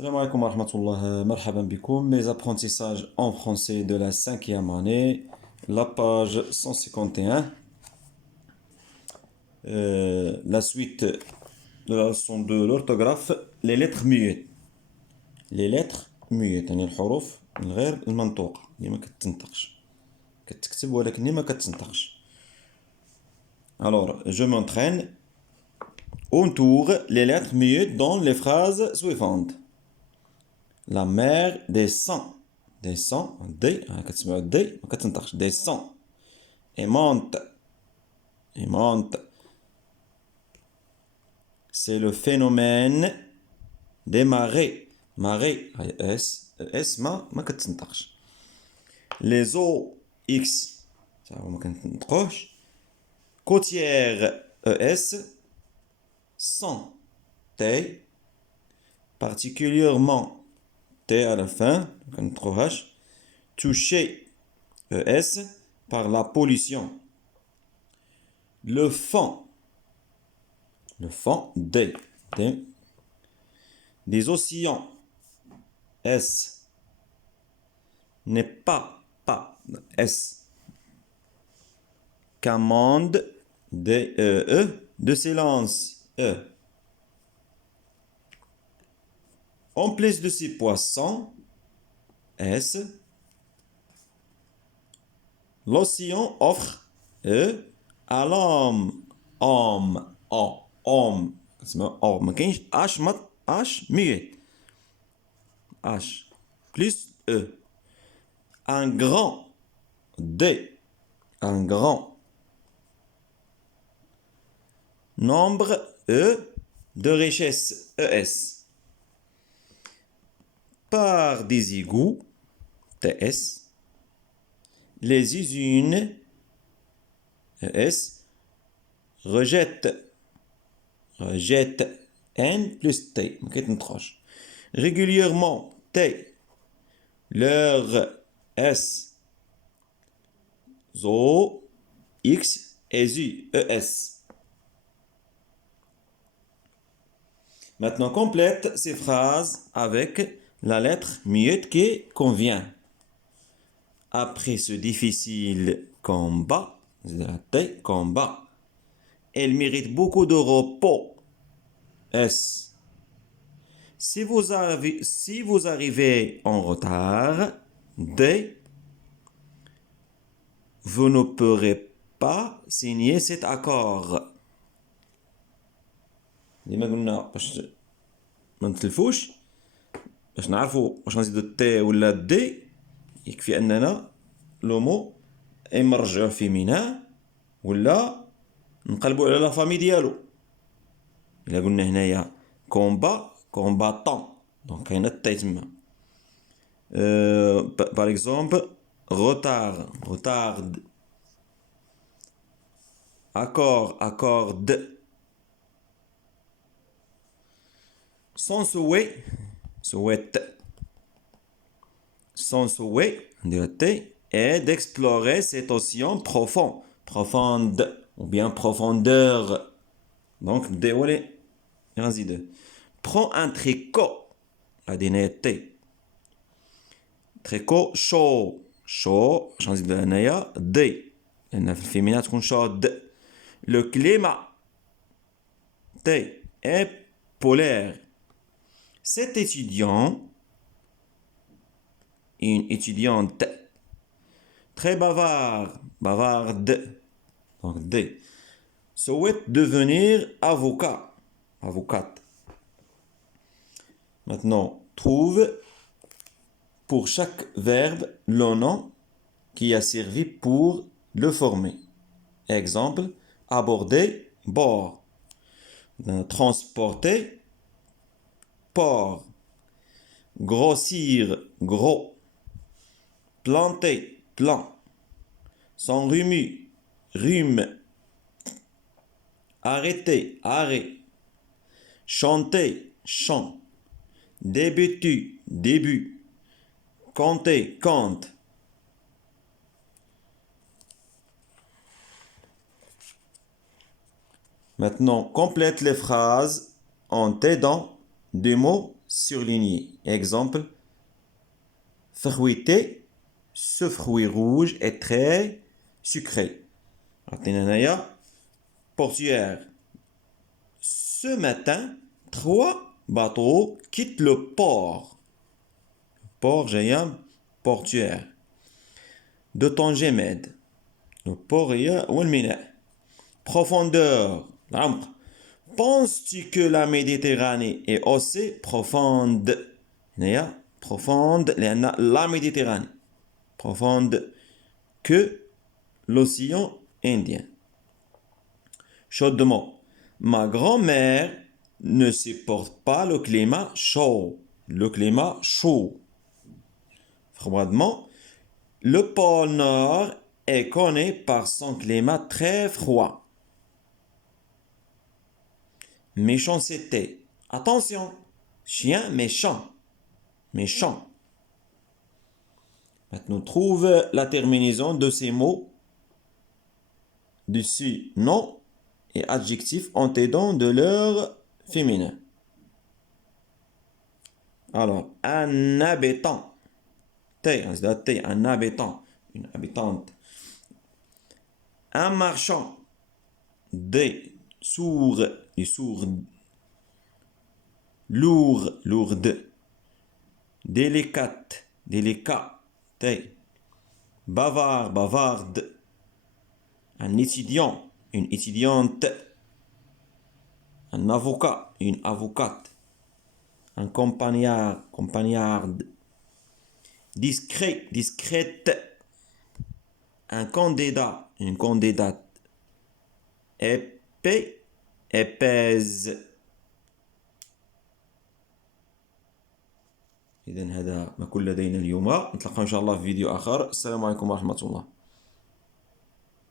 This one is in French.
Salam alaikum wa rahmatullah, marhaban bikoum, mes apprentissages en français de la cinquième année, la page 151, la suite de la leçon de l'orthographe, les lettres muettes. Les lettres muettes, يعني الحروف غير المنطوقة اللي ما كتنطقش كتكتب ولكن اللي ما كتنطقش. Alors, je m'entraîne. On tourne les lettres muettes dans les phrases suivantes. La mer descend. Descend, D, كتسمعوا D ما كتنطقش. Descend. Et monte. Et monte. C'est le phénomène des marées. Marées, S ما كتنطقش. Les eaux, X, ça ما كنطقوش. Côtière, ES. Sans, T. Particulièrement, T à la fin, touché, ES, par la pollution. Le fond, D, D. Des océans, S. N'est pas, S. Qu'amende, D, E. De silence, E. En plus de ces poissons, S. L'océan offre, E. À l'homme, homme, ما كاينش H muet. H plus E. Un grand, D. Un grand nombre, E. De richesse, ES. Par des égouts, TS. Les usines, ES. Rejette, N plus T. Régulièrement, T. Leur, S. Zo, X et Z, ES. Maintenant, complète ces phrases avec la lettre muette qui convient. Après ce difficile combat, elle mérite beaucoup de repos. S. Si vous arrivez en retard, D. Vous ne pourrez pas signer cet accord. ديما قلنا باش ما نتلفوش باش نعرفوا واش غنزيدو تي ولا دي يكفي اننا لو مو اما نرجعوه فيمينا ولا نقلبوا على لا فامي ديالو. الا قلنا هنايا كومباتون دونك كاينه التي تما. باغ اكزومبل retard accorde. Son souhait est d'explorer cet océan profonde, ou bien profondeur. Donc, prends un tricot, la dénette. Tricot chaud, change de l'anaya, D. لأن في الفيمينات تكون chaude. Le climat, T, est polaire. Cet étudiant, une étudiante, très bavarde, donc D, souhaite devenir avocate. Maintenant, trouve pour chaque verbe le nom qui a servi pour le former. Exemple, aborder, bord. Transporter, port. Grossir, gros. Planter, plan. S'enrhumer, rhume. Arrêter, arrêt. Chanter, chant. Débuter, début. Compter, compte. Maintenant, complète les phrases en t'aidant des mots surligné. Exemple, fruité, ce fruit rouge est très sucré. عطينا هنايا portuaire. Ce matin, 3 bateaux quittent le port. Port جاية portuaire. De Tangemed. Le port هي والميناء. Profondeur. العمق. Penses-tu que la Méditerranée est aussi profonde? هنايا profonde لأن la Méditerranée profonde que l'océan Indien. Chaudement. Ma grand-mère ne supporte pas le climat chaud. Le climat chaud. Froidement. Le pôle Nord est connu par son climat très froid. Méchanceté. Attention. Chien méchant. Méchant. Maintenant, trouve la terminaison de ces mots dessus nom et adjectif antédant de leur féminin. Alors, un habitant. Un habitant. Une habitante. Un marchand. Des sourds. Les sourds. Lourd. Lourde. Délicate. Délicat. Bavard. Bavarde. Un étudiant. Une étudiante. Un avocat. Une avocate. Un compagnard. Compagnarde. Discret. Discrète. Un candidat. Une candidate. Épais. épaise. إذن هذا ما كل لدينا اليوم. نتلاقى إن شاء الله في فيديو آخر. السلام عليكم ورحمة الله.